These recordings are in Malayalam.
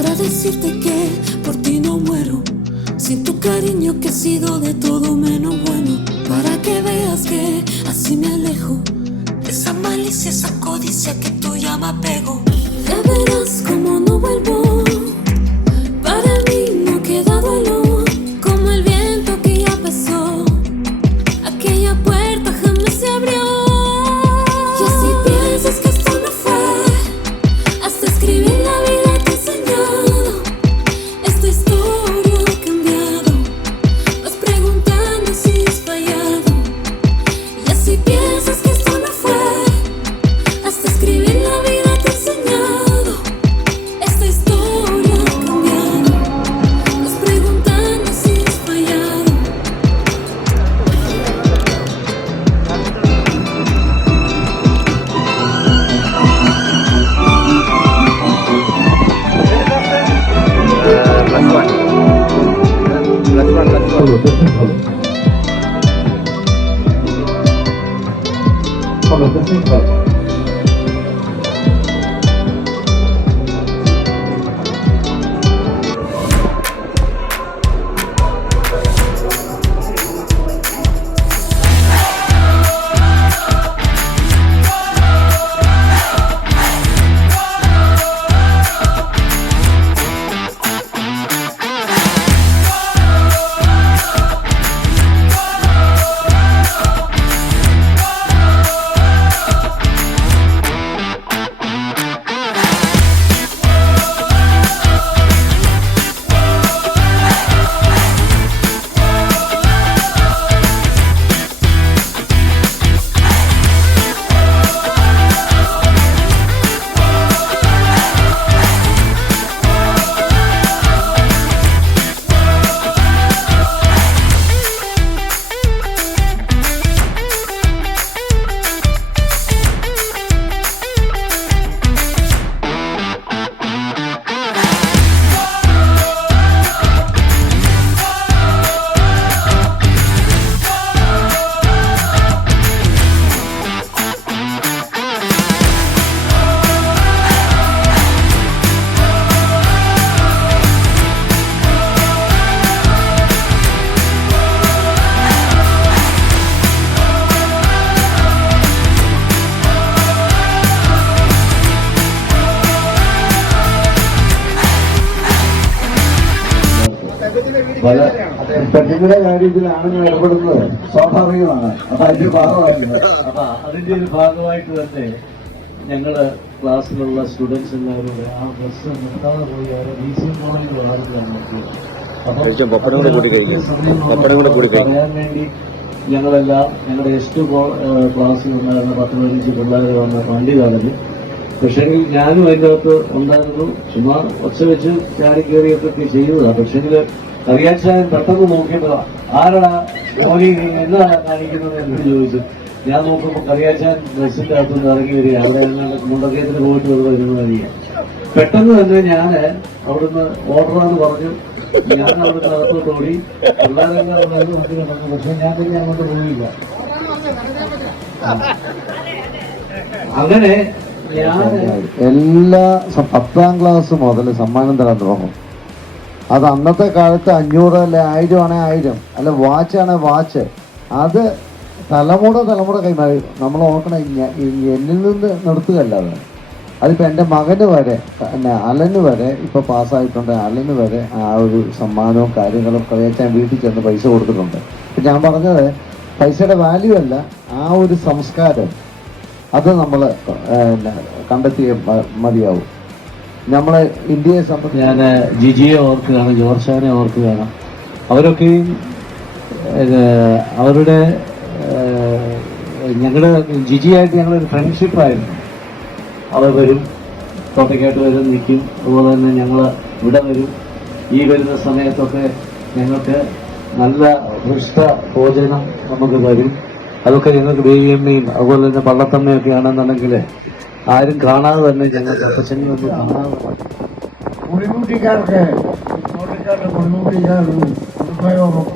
para decirte que por ti no muero, sin tu cariño que he sido de todo menos bueno, para que veas que así me alejo de esa malicia, esa codicia que tú llamas apego. Ya verás como no vuelvo, para mí no queda duelo, como el viento que ya pasó, aquella puerta jamás se abrió. Y así piensas que esto no fue, hasta escribir la vida te he enseñado, esta historia ha cambiado, vas preguntando si has fallado. Y así piensas que esto no fue, hasta escribir la vida te he enseñado, esta historia ha cambiado, vas preguntando si has fallado. പല പെട്ടെന്നുള്ള കാര്യത്തിലാണ് ഞാൻ ഇടപെടുന്നത്, സ്വാഭാവികമാണ്. അപ്പൊ അതിന്റെ ഭാഗമായിട്ട് അതിന്റെ ഒരു ഭാഗമായിട്ട് തന്നെ ഞങ്ങള് ക്ലാസ്സിലുള്ള സ്റ്റുഡൻസ് എല്ലാവരും ആ ബസ് നിർത്താതെ പോയി അവരെ മ്യൂസിയം കോളേജിൽ വളർത്തിയാണ് നോക്കിയത്. അപ്പൊ പറയാൻ വേണ്ടി ഞങ്ങളെല്ലാം ഞങ്ങളുടെ എസ്റ്റ് ക്ലാസ്സിൽ ഉണ്ടായിരുന്ന 10-15 പിള്ളേർ വന്ന വണ്ടി കാലത്ത്, പക്ഷേ ഞാനും അതിൻ്റെ അകത്ത് ഉണ്ടായിരുന്നു. ചുമ്മാ ഒച്ച വെച്ച് ചാടി കയറിയൊക്കെ ചെയ്തതാണ്. പക്ഷെങ്കിൽ കറിയാച്ചാൻ പെട്ടെന്ന് നോക്കിയപ്പോൾ ആരാടാ ജോലി എന്താണ് കാണിക്കുന്നത് എന്ന് ചോദിച്ചു. ഞാൻ നോക്കുമ്പോൾ കറിയാച്ചാൻ ബസ്സിന്റെ അകത്തുനിന്ന് ഇറങ്ങി വരിക, അവിടെ മുണ്ടക്കയത്തിന് പോയിട്ട് വരുന്നതറിയാം. പെട്ടെന്ന് തന്നെ ഞാൻ അവിടുന്ന് ഓർഡറാന്ന് പറഞ്ഞു. ഞാൻ അവിടുന്ന് അകത്തോട്ട് ഓടി, പിള്ളേരെല്ലാം അവിടെ നോക്കി നടന്നു. പക്ഷെ ഞാൻ തന്നെ അങ്ങോട്ട് പോയില്ല. അങ്ങനെ ഞാൻ എല്ലാ 10ാം ക്ലാസ് മുതൽ സമ്മാനം തരാൻ തുടങ്ങും. അത് അന്നത്തെ കാലത്ത് 500 അല്ലെ 1000 ആണെ 1000, അല്ല വാച്ചാണെ വാച്ച്. അത് തലമുറ കൈമാറി. നമ്മൾ ഓർക്കണം, എന്നിൽ നിന്ന് നിർത്തുകയല്ല അത്. അതിപ്പോൾ എൻ്റെ മകന് വരെ, അലന് വരെ ഇപ്പോൾ പാസ്സായിട്ടുണ്ട്. അലന് വരെ ആ ഒരു സമ്മാനവും കാര്യങ്ങളും കഴിയാൻ വീട്ടിൽ ചെന്ന് പൈസ കൊടുത്തിട്ടുണ്ട്. ഇപ്പം ഞാൻ പറഞ്ഞത് പൈസയുടെ വാല്യൂ അല്ല, ആ ഒരു സംസ്കാരം അത് നമ്മൾ കണ്ടെത്തിയേ മതിയാവും. നമ്മളെ ഇന്ത്യയെ സംബന്ധിച്ച് ഞാൻ ജിജിയെ ഓർക്കുകയാണ്, ജോർജാനെ ഓർക്കുകയാണ്. അവരൊക്കെയും അവരുടെ ഞങ്ങളുടെ ജിജിയായിട്ട് ഞങ്ങളൊരു ഫ്രണ്ട്ഷിപ്പായിരുന്നു. അവർ വരും, കോട്ടയ്ക്കായിട്ട് വരും, നിൽക്കും. അതുപോലെ തന്നെ ഞങ്ങൾ ഇവിടെ വരും. ഈ വരുന്ന സമയത്തൊക്കെ ഞങ്ങൾക്ക് നല്ല ഭുഷ്ട ഭോജനം നമുക്ക് തരും. അതൊക്കെ ഞങ്ങൾക്ക് ബേബിയമ്മയും അതുപോലെ തന്നെ പള്ളത്തമ്മയൊക്കെ ആണെന്നുണ്ടെങ്കിൽ ആരും കാണാതെ തന്നെ ഞങ്ങൾക്ക് അപ്പച്ചനും ഒന്ന് കാണാതെ മുടികൂട്ടിക്കാർക്ക് ഉപയോഗം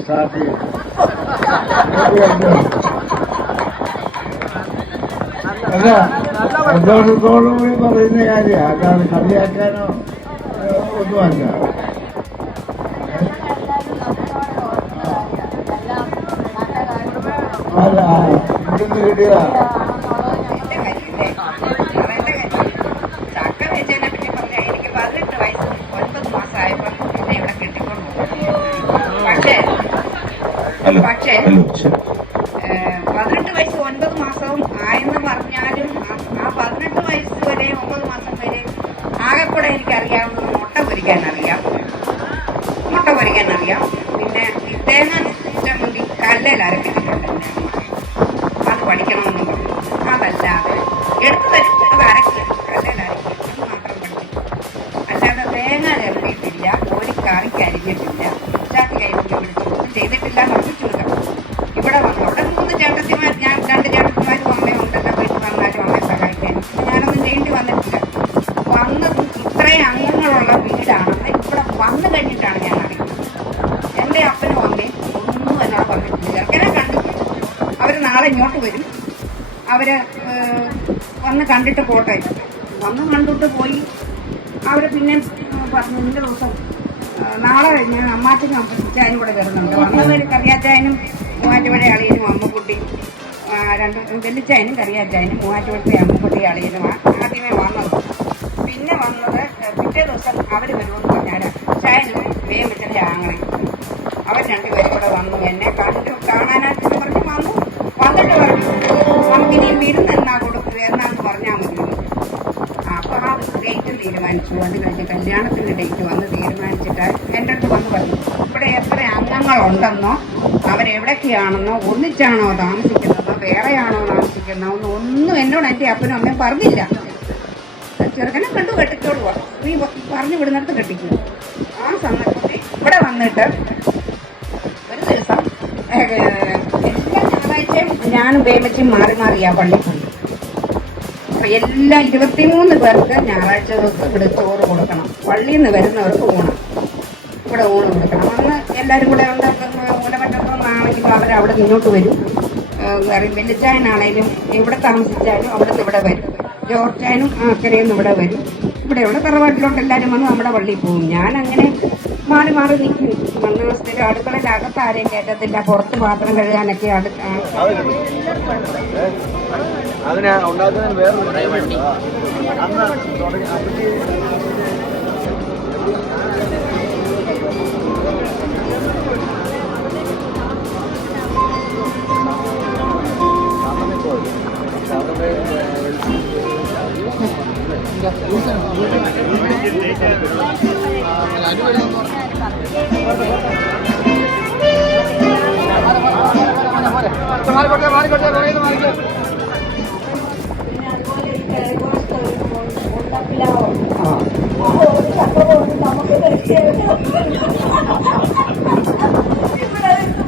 സ്റ്റാർട്ട് ചെയ്യും. അല്ല, സന്തോഷത്തോടുകൂടി പറയുന്ന കാര്യമാണ്. അല്ലാതെ കളിയാക്കാനോ ഒന്നുമല്ല. അല്ല ഇവിടുന്ന് കിട്ടിയ ചക്ക വെച്ചതിനെ പറ്റി പറഞ്ഞാൽ എനിക്ക് 18 വയസ്സ് 9 മാസമായപ്പോൾ പിന്നെ ഇവിടെ കെട്ടിക്കൊണ്ട് പോകും. പക്ഷേ 18 വയസ്സ് 9 മാസവും ആയെന്ന് പറഞ്ഞാലും ആ 18 വയസ്സ് വരെ 9 മാസം വരെ ആകെക്കൂടെ എനിക്കറിയാവുന്നത് മുട്ട പൊരിക്കാൻ അറിയാം. പിന്നെ ഈ തേങ്ങ ചമ്മന്തി കല്ലിൽ അരക്കിട്ടുണ്ട്. അത് പഠിക്കണമെന്നും പറഞ്ഞു. അതല്ലാതെ എടുത്തു തരും, അത് അരക്കില്ല, കല്ലിൽ അരക്കും, അത് മാത്രം പഠിക്കും. അല്ലാതെ തേങ്ങ ചേർത്തിട്ടില്ല, ഒരു കറിക്ക് അരിഞ്ഞിട്ടില്ല, ചാത്തി കൈകൊണ്ട് പിടിച്ചൊന്നും ചെയ്തിട്ടില്ല. പഠിപ്പിച്ചു കൊടുക്കണം. ഇവിടെ വന്നു അവിടെ 3 ചേട്ടത്തിമാർ, ഞാൻ 2 ചേട്ടത്തിമാരും അമ്മയും ഉണ്ടല്ലോ. വീട്ടിൽ വന്നാലും അമ്മയെ സഹായിക്കാനും ഞാനൊന്നും ചെയ്യേണ്ടി വന്നിട്ടില്ല. വന്നതും ഇത്രയും അംഗങ്ങളുള്ള വീടാണെന്ന് ഇവിടെ വന്നു കഴിഞ്ഞിട്ടാണ് ഞാൻ അറിയുന്നത്. എൻ്റെ അപ്പനും അമ്മയും ഒന്നും എന്നോട് പറഞ്ഞിട്ടില്ല. ചെറുക്കനെ കണ്ടു, അവർ നാളെ ഇങ്ങോട്ട് വരും, അവർ വന്ന് കണ്ടിട്ട് പോട്ടെ. വന്ന് കണ്ടിട്ട് പോയി. അവർ പിന്നെ പറഞ്ഞു, ഇന്ന ദിവസം നാളെ ഞാൻ അമ്മാച്ചനും അമ്മച്ചാനും കൂടെ വരുന്നുണ്ട്. വന്നവർ കറിയാച്ചായനും മൂവാറ്റുപുഴ അളിയനും അമ്മക്കുട്ടി, 2 വെല്ലിച്ചായനും കറിയാച്ചായനും മൂവാറ്റുപുഴത്തെ അമ്മക്കുട്ടി അളിയനും ആദ്യമേ വന്നത്. പിന്നെ വന്നത് പിറ്റേ ദിവസം അവർ വരുമെന്ന് പറഞ്ഞാൽ ചായനും വേഗം ആങ്ങളെ അവർ 2 പേരും കൂടെ വന്നു. എന്നെ കാണാനായിട്ട് പറഞ്ഞ് വന്നിട്ട് പറഞ്ഞു, നമുക്കിനി വിരുന്ന് എന്നാ കൊടുക്കുക എന്നാന്ന് പറഞ്ഞാൽ മതി. അപ്പോൾ ആ ഡേറ്റ് തീരുമാനിച്ചു. അത് കഴിഞ്ഞ് കല്യാണത്തിൻ്റെ ഡേറ്റ് വന്ന് തീരുമാനിച്ചിട്ട് എൻ്റെ അടുത്ത് വന്ന് പറഞ്ഞു, ഇവിടെ എത്ര അംഗങ്ങളുണ്ടെന്നോ അവരെവിടൊക്കെയാണെന്നോ ഒന്നിച്ചാണോ താമസിക്കുന്നതോ വേറെയാണോ താമസിക്കുന്നതെന്നോ ഒന്നും എന്നോട് എൻ്റെ അപ്പനും അമ്മയും പറഞ്ഞില്ല. ചെറുക്കനെ കണ്ടു കെട്ടിക്കോളുക, നീ പറഞ്ഞു വിടുന്നിടത്ത് കെട്ടിക്കുക. ആ സമയത്ത് ഇവിടെ വന്നിട്ട് ഒരു ദിവസം എല്ലാ ഞായറാഴ്ചയും ഞാനും വേമച്ചും മാറി മാറിയാ പള്ളി പോയി. അപ്പം എല്ലാ 23 പേർക്ക് ഞായറാഴ്ച ദിവസം ഇവിടെ ചോറ് കൊടുക്കണം. പള്ളിയിൽ നിന്ന് വരുന്നവർക്ക് ഊണം, ഇവിടെ ഊണ് കൊടുക്കണം. അന്ന് എല്ലാവരും കൂടെ മൂലമറ്റത്തൊന്നാണെങ്കിലും അവരവിടെ ഇങ്ങോട്ട് വരും. വെല്ലിച്ചായനാണേലും ഇവിടെ താമസിച്ചാലും അവിടുന്ന് ഇവിടെ വരും. ജോർച്ചായനും അക്കരയിൽ നിന്ന് ഇവിടെ വരും. ഇവിടെ തറവാട്ടിലോട്ട് എല്ലാവരും വന്ന് നമ്മുടെ പള്ളിയിൽ പോകും. ഞാനങ്ങനെ മാറി മാറി നിൽക്കും. വന്ന സ്ഥിരം അടുക്കളയിൽ അകത്ത് ആരെയും കയറ്റത്തില്ല. പുറത്ത് പാത്രം കഴുകാനൊക്കെ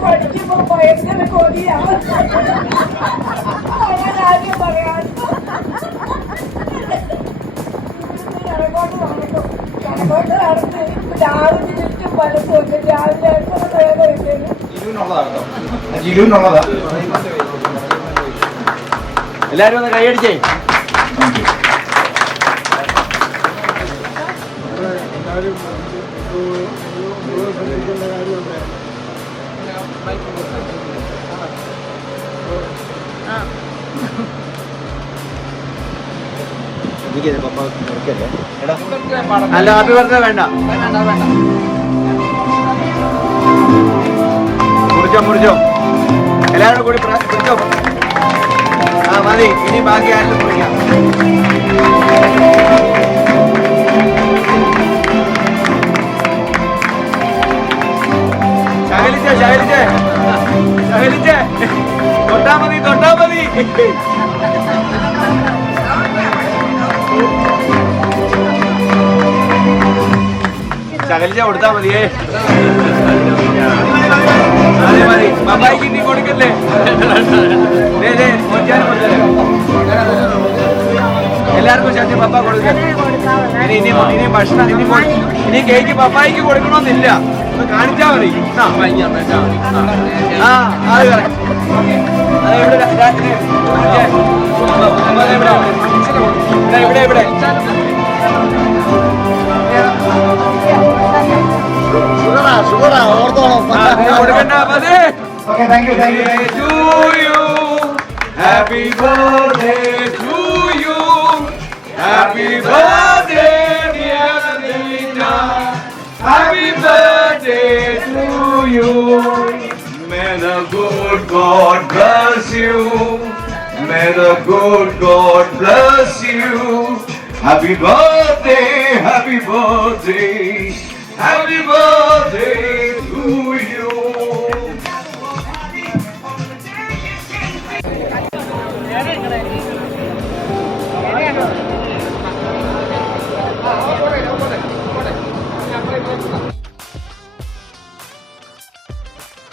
പഠിക്കുമ്പോ ഭയങ്കര കൊതിയാണ്. ആദ്യം പറയാൻ ജനകോട്ട് നടന്ന് രാവിലെ ചുറ്റും പലതുണ്ട്. രാവിലെ എല്ലാരും ഒന്ന് കൈയടിച്ചേ. അല്ല ഹാപ്പി ബർത്ത്ഡേ വേണ്ട, മുറിച്ചോ എല്ലാവരും കൂടി പിടിച്ചോ. ആ മതി, ഇനി ബാക്കി ആരും കുടിക്കാം. ശകലിച്ചേ തൊട്ടാ മതി. ശകലിച്ച കൊടുത്താ മതിയേ. അതെ മതി. പപ്പായിക്ക് ഇനി കൊടുക്കല്ലേ. എല്ലാവർക്കും ശക്തി പപ്പ കൊടുക്കാം. ഇനി ഭക്ഷണം ഇനി കേക്ക് പപ്പായിക്ക് കൊടുക്കണമെന്നില്ല, ഒന്ന് കാണിച്ചാ മതി. ആ അത് ഇവിടെ കൊടുക്കണ്ട മതി. Okay thank you To you, happy birthday to you, happy birthday dear Nina, happy birthday to you. May the good God bless you, may the good God bless you. Happy birthday, happy birthday, happy birthday.